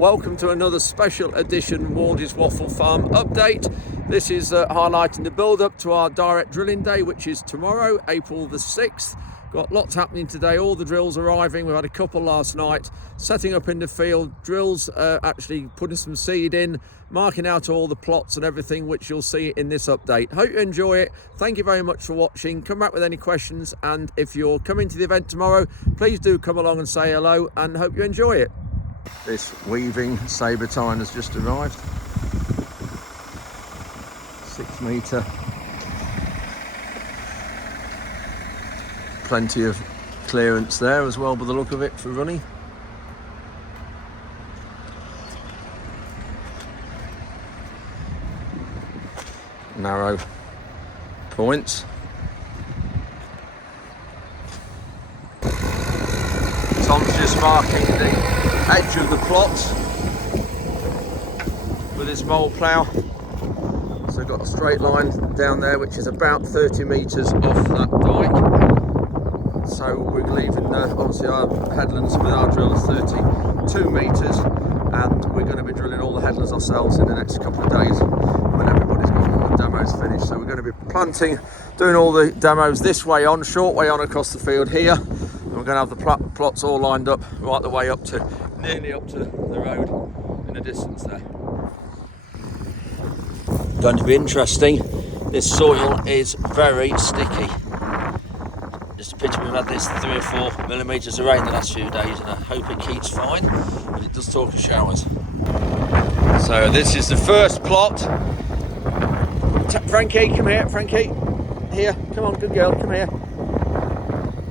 Welcome to another special edition Waldy's Waffle Farm update. This is highlighting the build up to our direct drilling day, which is tomorrow, April the 6th. Got lots happening today, all the drills arriving. We had a couple last night, setting up in the field, drills actually putting some seed in, marking out all the plots and everything, which you'll see in this update. Hope you enjoy it. Thank you very much for watching. Come back with any questions, and if you're coming to the event tomorrow, please do come along and say hello, and hope you enjoy it. This weaving sabre tine has just arrived. 6 metre. Plenty of clearance there as well by the look of it for running. Narrow points. Tom's just marking the edge of the plots with his mole plough. So I've got a straight line down there which is about 30 metres off that dike. So we're leaving obviously our headlands with our drill is 32 metres, and we're going to be drilling all the headlands ourselves in the next couple of days when everybody's got all the demos finished. So we're going to be planting, doing all the demos this way on, short way on across the field here, and we're going to have the plots all lined up right the way up to, nearly up to the road in the distance there. Going to be interesting. This soil is very sticky. Just a picture, we've had this 3 or 4 millimetres of rain the last few days, and I hope it keeps fine, but it does talk of showers. So this is the first plot. Frankie, come here, Frankie. Here, come on, good girl, come here.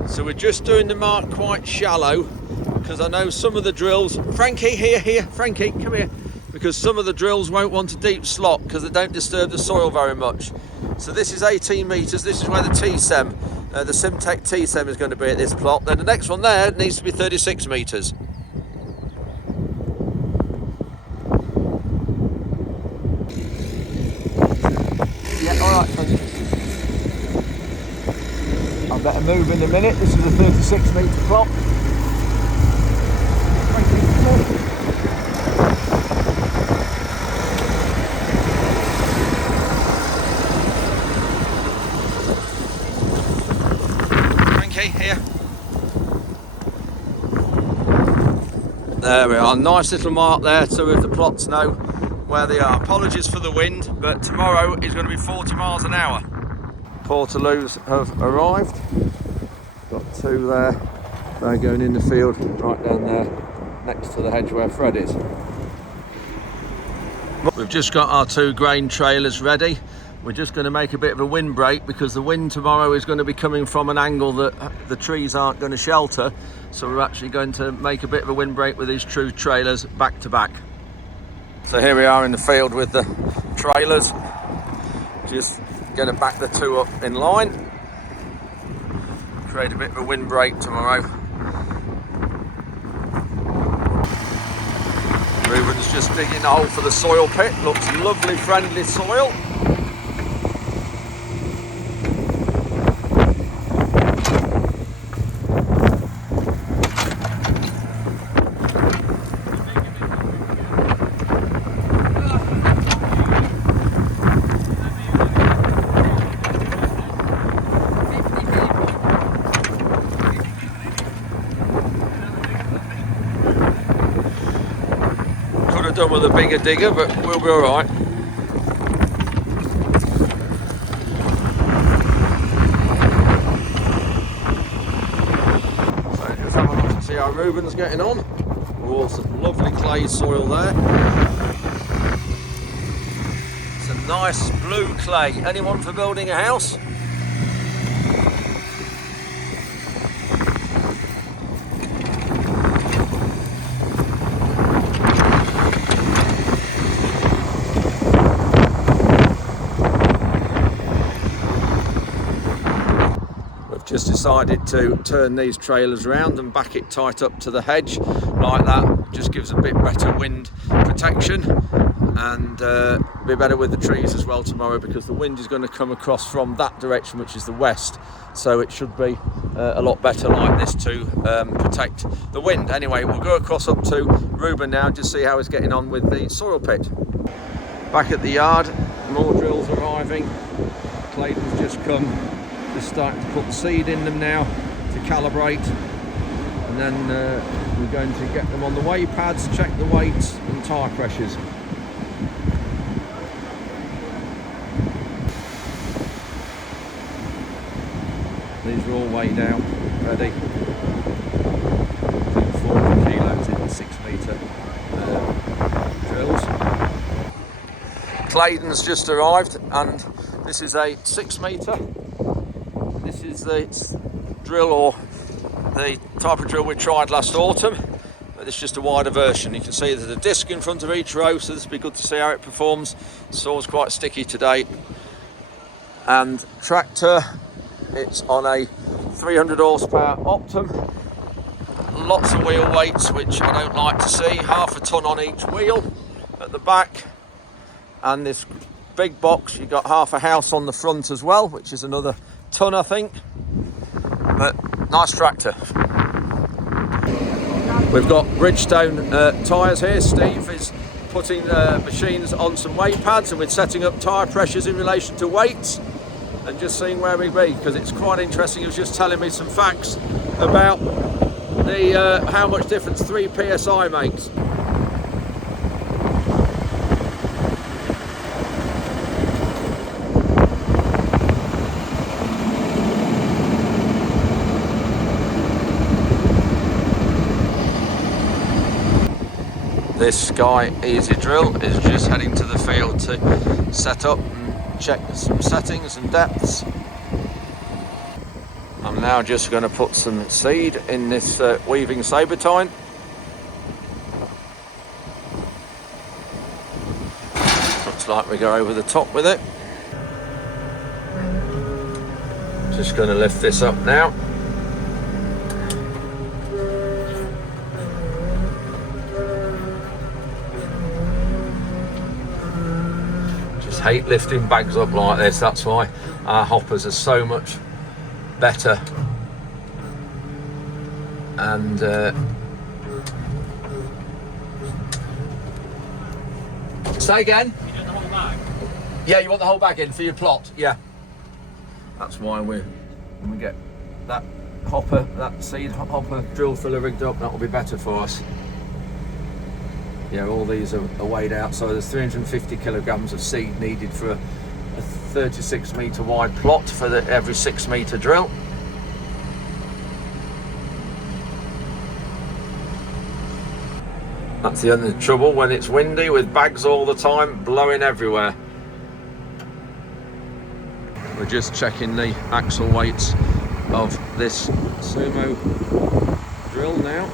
So we're just doing the mark quite shallow, because I know some of the drills... Frankie, here, Frankie, come here. Because some of the drills won't want a deep slot, because they don't disturb the soil very much. So this is 18 metres, this is where the T-Sem, the Simtech T-Sem is going to be at this plot. Then the next one there needs to be 36 metres. Yeah, all right, Frankie. I better move in a minute. This is a 36 metre plot. Frankie, come on. Here. There we are, nice little mark there so if the plots know where they are. Apologies for the wind, but tomorrow is going to be 40 miles an hour. Portaloos have arrived. Got 2 there. They're going in the field right down there next to the hedge where Fred is. We've just got our 2 grain trailers ready. We're just going to make a bit of a windbreak because the wind tomorrow is going to be coming from an angle that the trees aren't going to shelter. So we're actually going to make a bit of a windbreak with these 2 trailers back to back. So here we are in the field with the trailers. Just going to back the 2 up in line. Create a bit of a windbreak tomorrow. Ruben's just digging a hole for the soil pit. Looks lovely, friendly soil. Done with a bigger digger, but we'll be all right. So just have a look to see how Ruben's getting on. Oh, some lovely clay soil there. Some nice blue clay. Anyone for building a house? Just decided to turn these trailers around and back it tight up to the hedge like that. Just gives a bit better wind protection, and be better with the trees as well tomorrow, because the wind is going to come across from that direction, which is the west, so it should be a lot better like this to protect the wind. Anyway, we'll go across up to Ruben now, just see how he's getting on with the soil pit. Back at the yard, more drills arriving. Clayton's just come, just starting to put seed in them now to calibrate, and then we're going to get them on the weigh pads, check the weights and tyre pressures. These are all weighed out, ready. 400 kilos in the 6 metre drills. Clayton's just arrived, and this is a 6 metre. This is the drill, or the type of drill we tried last autumn, but it's just a wider version. You can see there's a disc in front of each row, so this will be good to see how it performs. The soil's quite sticky today. And tractor, it's on a 300 horsepower Optum. Lots of wheel weights, which I don't like to see. 1/2 a tonne on each wheel at the back. And this big box, you've got 1/2 a house on the front as well, which is another tonne, I think. But nice tractor. We've got Bridgestone tyres here. Steve is putting machines on some weight pads, and we're setting up tyre pressures in relation to weights and just seeing where we be, because it's quite interesting. He was just telling me some facts about the how much difference 3 psi makes. This guy, Easy Drill, is just heading to the field to set up and check some settings and depths. I'm now just going to put some seed in this weaving sabertine. Looks like we go over the top with it. Just going to lift this up now. Hate lifting bags up like this. That's why our hoppers are so much better. And say again? You doing the whole bag? Yeah, you want the whole bag in for your plot? Yeah. That's why when we get that hopper, that seed hopper drill filler rigged up, that will be better for us. Yeah, all these are weighed out, so there's 350 kilograms of seed needed for a 36 metre wide plot for every 6 metre drill. That's the only trouble when it's windy, with bags all the time blowing everywhere. We're just checking the axle weights of this Sumo drill now.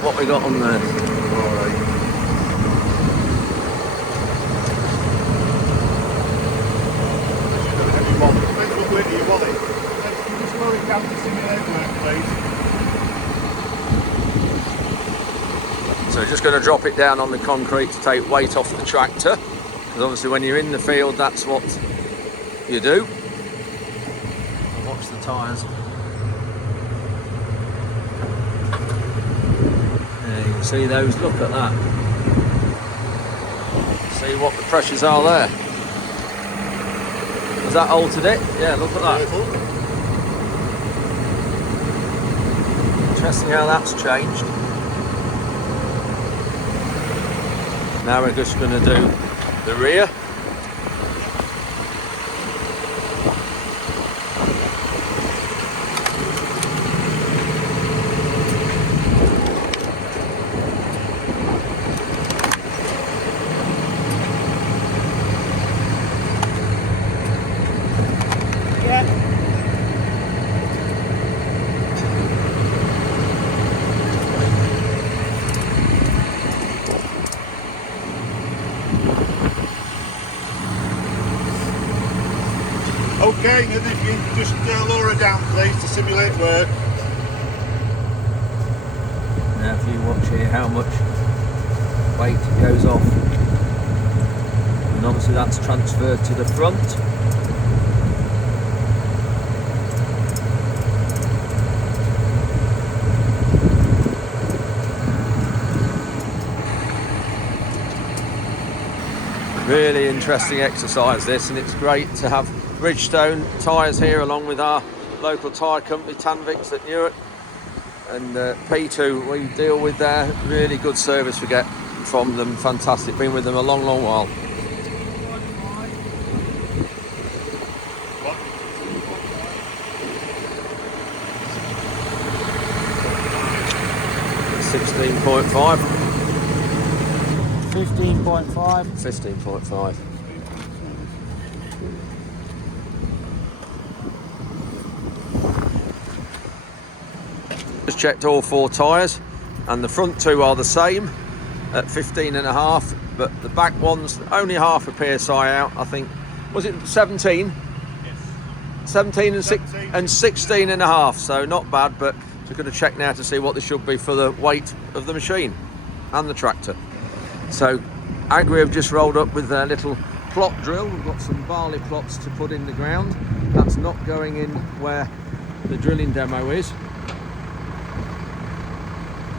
What we got on there? So just going to drop it down on the concrete to take weight off the tractor, because obviously when you're in the field that's what you do. Watch the tyres. You can see those, look at that. See what the pressures are there. Has that altered it? Yeah, look at that. Interesting how that's changed. Now we're just going to do the rear. Okay, and if you can just lower her down please to simulate work. Now if you watch here how much weight goes off, and obviously that's transferred to the front. Really interesting exercise this, and it's great to have Bridgestone tyres here along with our local tyre company Tanvix at Newark, and P2 we deal with there. Really good service we get from them, fantastic, been with them a long while. $16.5. 15.5. 15.5. Just checked all 4 tyres, and the front 2 are the same at 15.5, but the back one's only half a psi out. I think, was it 17? Yes. 17 and 16.5, so not bad, but we're going to check now to see what this should be for the weight of the machine and the tractor. So Agri have just rolled up with their little plot drill. We've got some barley plots to put in the ground. That's not going in where the drilling demo is.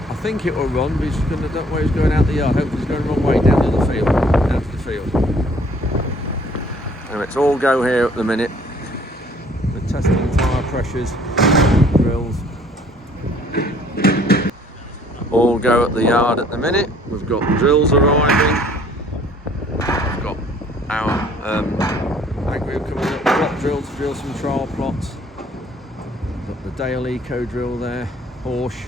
I think it will run, but he's going to, don't know where he's going out the yard. Hopefully he's going the wrong way, down the other field, down to the field. And it's all go here at the minute. We're testing tyre pressures, drills. All go at the yard at the minute. We've got drills arriving. We've got our Agri coming up, plot drill to drill some trial plots. Got the Dale Eco drill there, Porsche,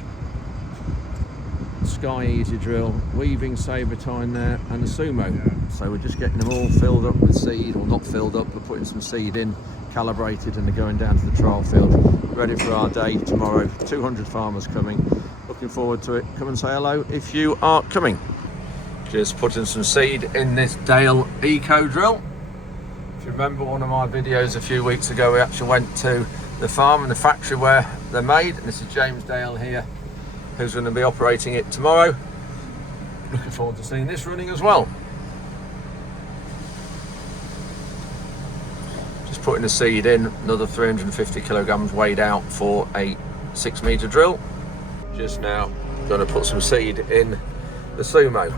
Sky Easy drill, weaving sabre tine there, and the Sumo. So we're just getting them all filled up with seed, or not filled up, but putting some seed in, calibrated, and they're going down to the trial field, ready for our day tomorrow. 200 farmers coming. Looking forward to it. Come and say hello if you are coming. Just putting some seed in this Dale Eco drill. If you remember one of my videos a few weeks ago, we actually went to the farm and the factory where they're made, and this is James Dale here, who's going to be operating it tomorrow. Looking forward to seeing this running as well. Just putting the seed in, another 350 kilograms weighed out for a 6 metre drill. Just now going to put some seed in the Sumo.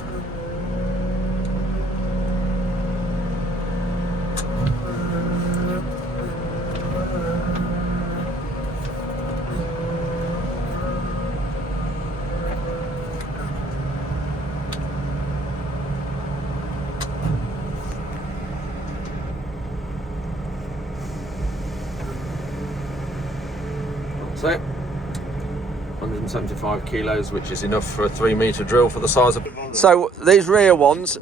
That's it. 175 kilos, which is enough for a 3 metre drill for the size of. So these rear ones,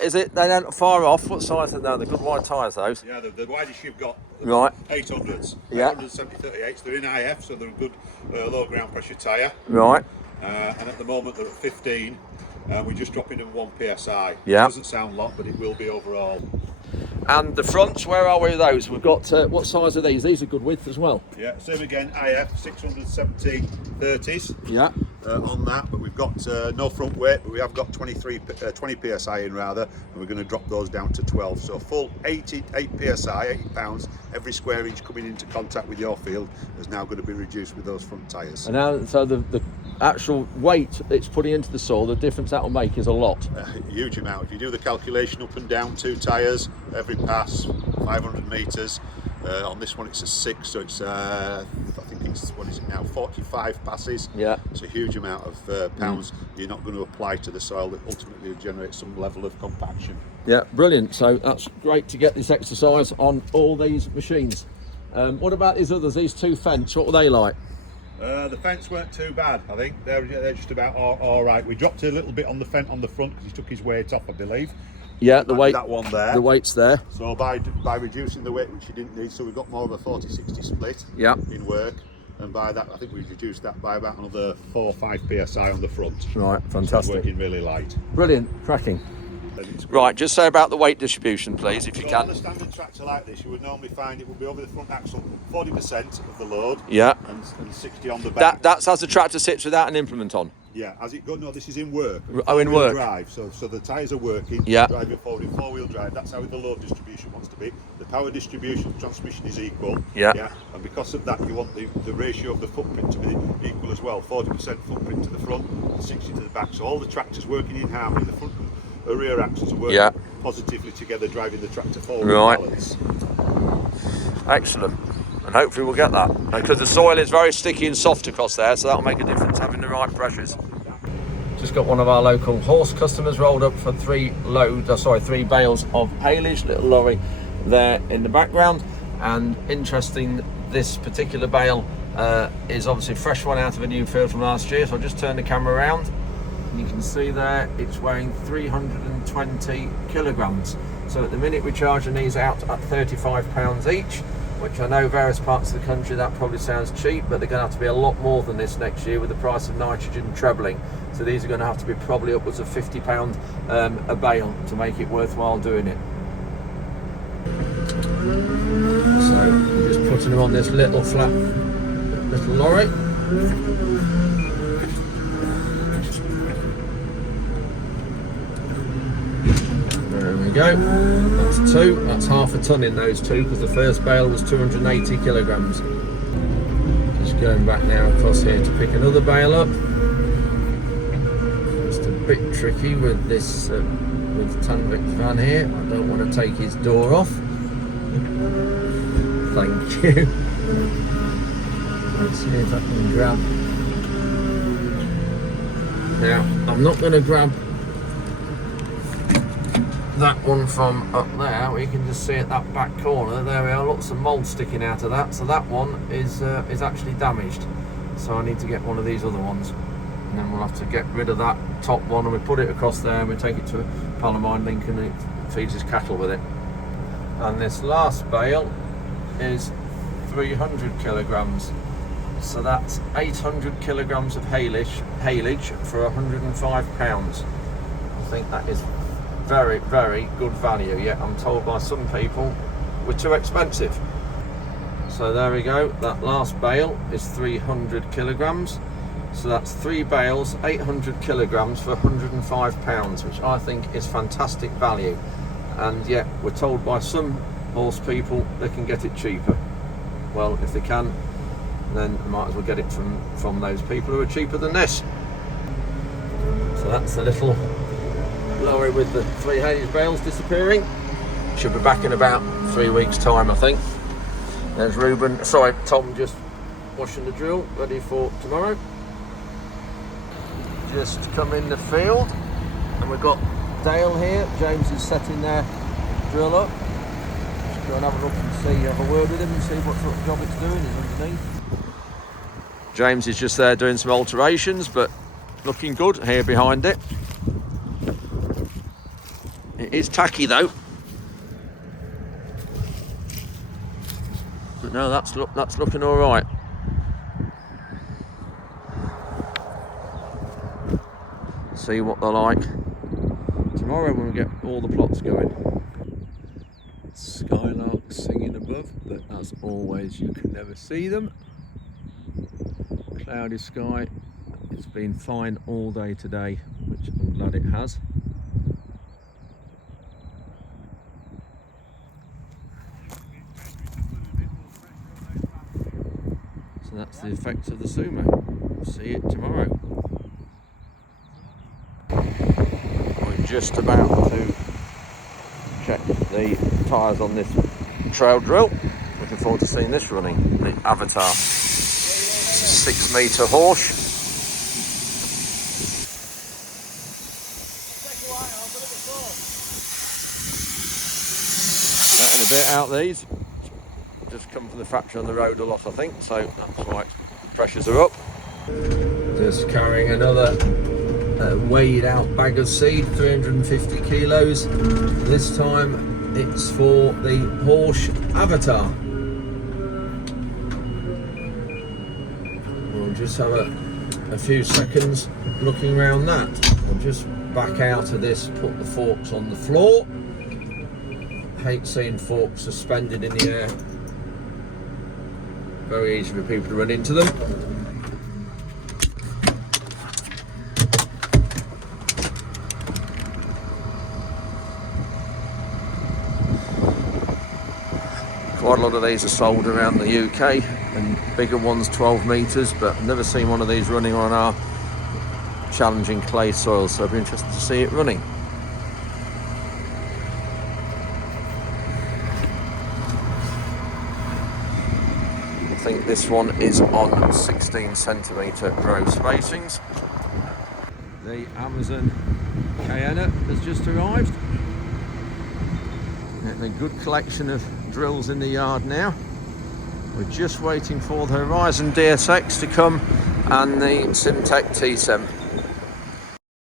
is it? They don't fire off. What size are they? They're good wide tyres, those. Yeah, the widest you've got. Right. 800s. Yeah. 870/38s. They're in IF, so they're a good low ground pressure tyre. Right. And at the moment they're at 15. We're just dropping them 1 psi. Yeah. It doesn't sound a lot, but it will be overall. And the fronts, where are we with those? We've got, what size are these? These are good width as well. Yeah, same again, IF 670/30s. Yeah. On that, but we've got no front weight, but we have got 20 psi in rather, and we're going to drop those down to 12. So full 8 psi, 80 pounds, every square inch coming into contact with your field is now going to be reduced with those front tyres. And now, so the actual weight it's putting into the soil, the difference that will make is a lot. A huge amount. If you do the calculation up and down, 2 tyres every pass, 500 metres. On this one it's a 6, so it's I think it's, what is it now, 45 passes. Yeah. It's a huge amount of pounds you're not going to apply to the soil that ultimately will generate some level of compaction. Yeah, brilliant. So that's great to get this exercise on all these machines. What about these others, these 2 Fence, what were they like? The fence weren't too bad, I think. They're just about all right. We dropped a little bit on the fence on the front because he took his weight off, I believe. Yeah, the weight. That one there. The weight's there. So by reducing the weight, which you didn't need, so we've got more of a 40-60 split. Yeah. In work, and by that I think we've reduced that by about another 4 or 5 psi on the front. Right, fantastic. So it's working really light. Brilliant, cracking. then it's good. Right, just say about the weight distribution, please, if you So on can. a standard tractor like this, you would normally find it would be over the front axle 40% of the load, Yeah. and 60 on the back. That's as the tractor sits without an implement on. Yeah, as it goes, no, this is in work. Oh, in Four-wheel work. drive, so the tyres are working, Yeah. driving forward in four-wheel drive, that's how the load distribution wants to be. The power distribution, transmission is equal. Yeah. And because of that, you want the ratio of the footprint to be equal as well, 40% footprint to the front, and 60 to the back. So all the tractors working in harmony, the front and rear axles are working positively together, driving the tractor forward in balance. Excellent. And hopefully we'll get that, because the soil is very sticky and soft across there, so that'll make a difference, having the right pressures. Just got one of our local horse customers rolled up for 3 bales of haylage, little lorry there in the background. And interesting, this particular bale is obviously a fresh one out of a new field from last year. So I'll just turn the camera around and you can see there it's weighing 320 kilograms. So at the minute we're charging these out at £35 each, which I know various parts of the country that probably sounds cheap, but they're going to have to be a lot more than this next year with the price of nitrogen trebling. So these are going to have to be probably upwards of £50 a bale to make it worthwhile doing it. So I'm just putting them on this little flat little lorry. There we go, that's 2, that's half a ton in those 2, because the first bale was 280 kilograms. Just going back now across here to pick another bale up. Just a bit tricky with this with Tanvic's van here. I don't want to take his door off. Thank you. Let's see if I can grab. Now, I'm not going to grab that one from up there. We can just see at that back corner. There we are. Lots of mould sticking out of that. So that one is actually damaged. So I need to get one of these other ones, and then we'll have to get rid of that top one, and we put it across there, and we take it to a pal of mine, Lincoln, and it feeds his cattle with it. And this last bale is 300 kilograms. So that's 800 kilograms of haylage for £105. I think that is very, very good value. Yet I'm told by some people we're too expensive. So there we go, that last bale is 300 kilograms. So that's 3 bales, 800 kilograms for £105, which I think is fantastic value. And yet we're told by some horse people they can get it cheaper. Well, if they can, then they might as well get it from those people who are cheaper than this. So that's the little lorry with the 3 haylage bales disappearing. Should be back in about 3 weeks' time, I think. There's Tom just washing the drill, ready for tomorrow. Just come in the field, and we've got Dale here. James is setting their drill up. Just go and have a look and see, have a word with him and see what sort of job it's doing. Is underneath. James is just there doing some alterations, but looking good here behind it. It is tacky though. But no, that's looking all right. See what they're like tomorrow when we get all the plots going. Skylarks singing above, but as always, you can never see them. Cloudy sky. It's been fine all day today, which I'm glad it has. So that's the effect of the Sumo. See it tomorrow. We're just about to check the tyres on this trail drill. Looking forward to seeing this running, the Avatar. It's a 6 metre horse. And a bit out these. Just come from the fracture on the road a lot, I think, so that's why pressures are up. Just carrying another weighed out bag of seed, 350 kilos. This time it's for the Horse Avatar. We'll just have a few seconds looking around that. I'll just back out of this, put the forks on the floor. Hate seeing forks suspended in the air. Very easy for people to run into them. Quite a lot of these are sold around the UK, and bigger ones 12 metres, but I've never seen one of these running on our challenging clay soil, so I'd be interested to see it running. I think this one is on 16 centimetre row spacings. The Amazon Cayenne has just arrived. A good collection of drills in the yard now. We're just waiting for the Horizon DSX to come and the Simtech T7.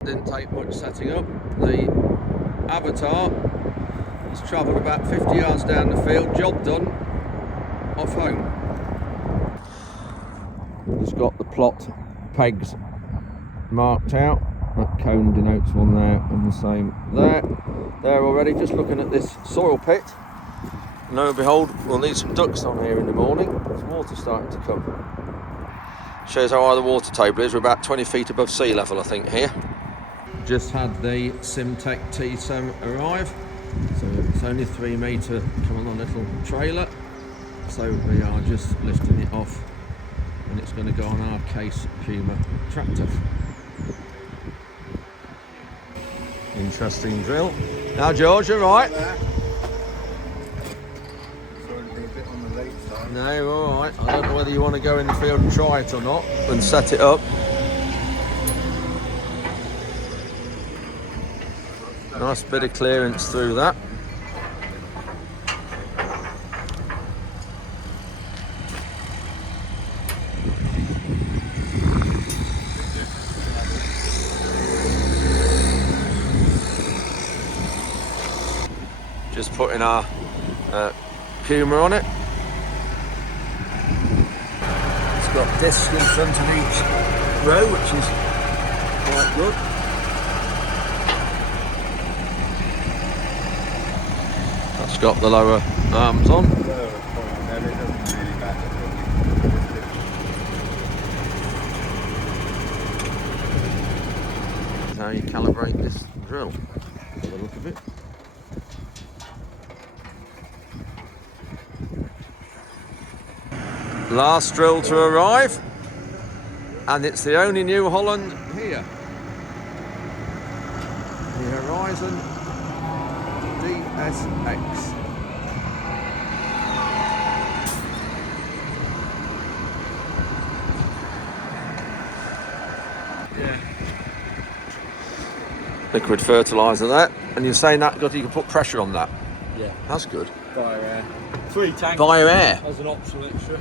Didn't take much setting up. The Avatar has travelled about 50 yards down the field, job done, off home. It's got the plot pegs marked out. That cone denotes one there and the same there. There already, just looking at this soil pit. Lo and behold, we'll need some ducks on here in the morning. There's water starting to come. Shows how high the water table is. We're about 20 feet above sea level, I think, here. Just had the Simtech T7 arrive. So it's only 3 metre, coming on a little trailer. So we are just lifting it off, and it's going to go on our Case Puma tractor. Interesting drill. Now, George, you're right. Sorry to be a bit on the late side. No, all right. I don't know whether you want to go in the field and try it or not, and set it up. Nice bit of clearance through that. Just putting our Puma on it. It's got discs in front of each row, which is quite good. That's got the lower arms on. That's how you calibrate this drill, by the look of it. Last drill to arrive, and it's the only New Holland here. The Horizon DSX. Yeah. Liquid fertiliser that, and you're saying that you can put pressure on that? Yeah. That's good. Via air. 3 tanks. Via air? As an optional extra.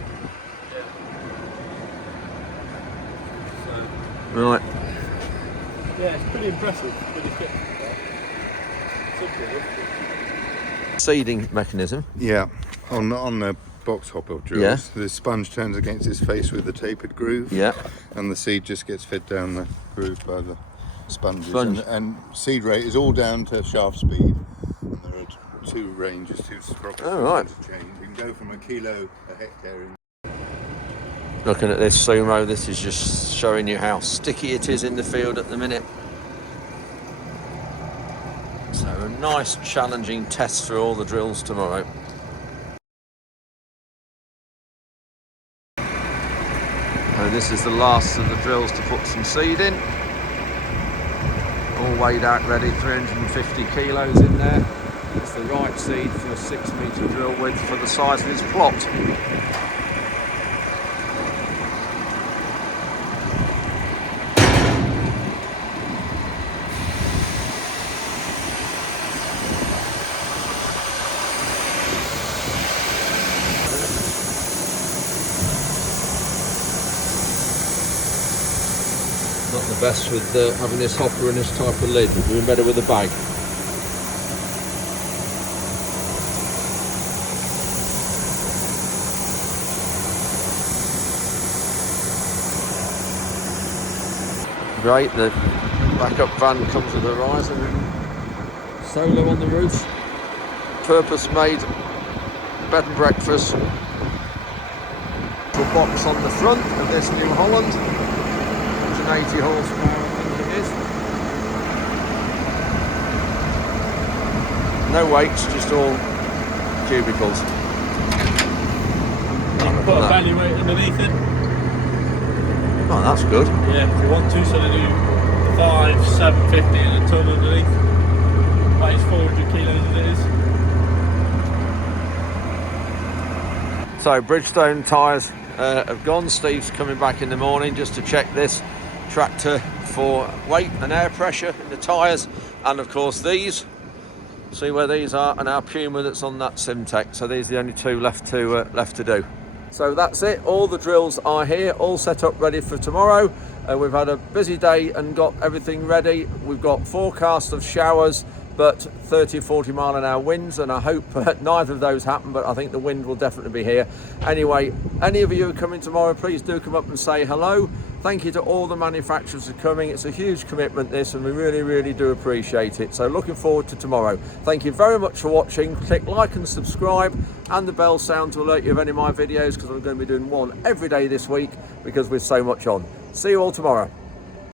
Right. Yeah, it's pretty impressive. Pretty fit. Simple. Seeding mechanism. Yeah, on the box hopper drills, Yeah. the sponge turns against its face with the tapered groove. Yeah. And the seed just gets fed down the groove by the sponges. Sponge. And seed rate is all down to shaft speed. And there are 2 ranges, 2 sprockets. Oh, right. To change. You can go from a kilo a hectare in. Looking at this Sumo, this is just showing you how sticky it is in the field at the minute. So a nice challenging test for all the drills tomorrow. And this is the last of the drills to put some seed in. All weighed out ready, 350 kilos in there. It's the right seed for a 6 metre drill width for the size of this plot. Not the best with having this hopper and this type of lid. We're doing better with a bag. Great, the Backup van comes with a riser. Solar on the roof. Purpose made bed and breakfast. Box on the front of this New Holland. 180 horsepower, I think it is. No weights, just all cubicles. You can put a value weight underneath it. Oh, that's good. Yeah, if you want to, so they do 5, 750 and a ton underneath. Weighs 400 kilos as it is. So Bridgestone tyres have gone. Steve's coming back in the morning just to check this tractor for weight and air pressure in the tyres, and of course these. See where these are, and our Puma that's on that Simtech. So these are the only two left to do. So that's it. All the drills are here, all set up ready for tomorrow. We've had a busy day and got everything ready. We've got forecast of showers, but 30 or 40 mile an hour winds, and I hope neither of those happen, but I think the wind will definitely be here. Anyway, any of you who are coming tomorrow, please do come up and say hello. Thank you to all the manufacturers for coming. It's a huge commitment, this, and we really, really do appreciate it. So looking forward to tomorrow. Thank you very much for watching. Click like and subscribe and the bell sound to alert you of any of my videos, because I'm going to be doing one every day this week because we're so much on. See you all tomorrow.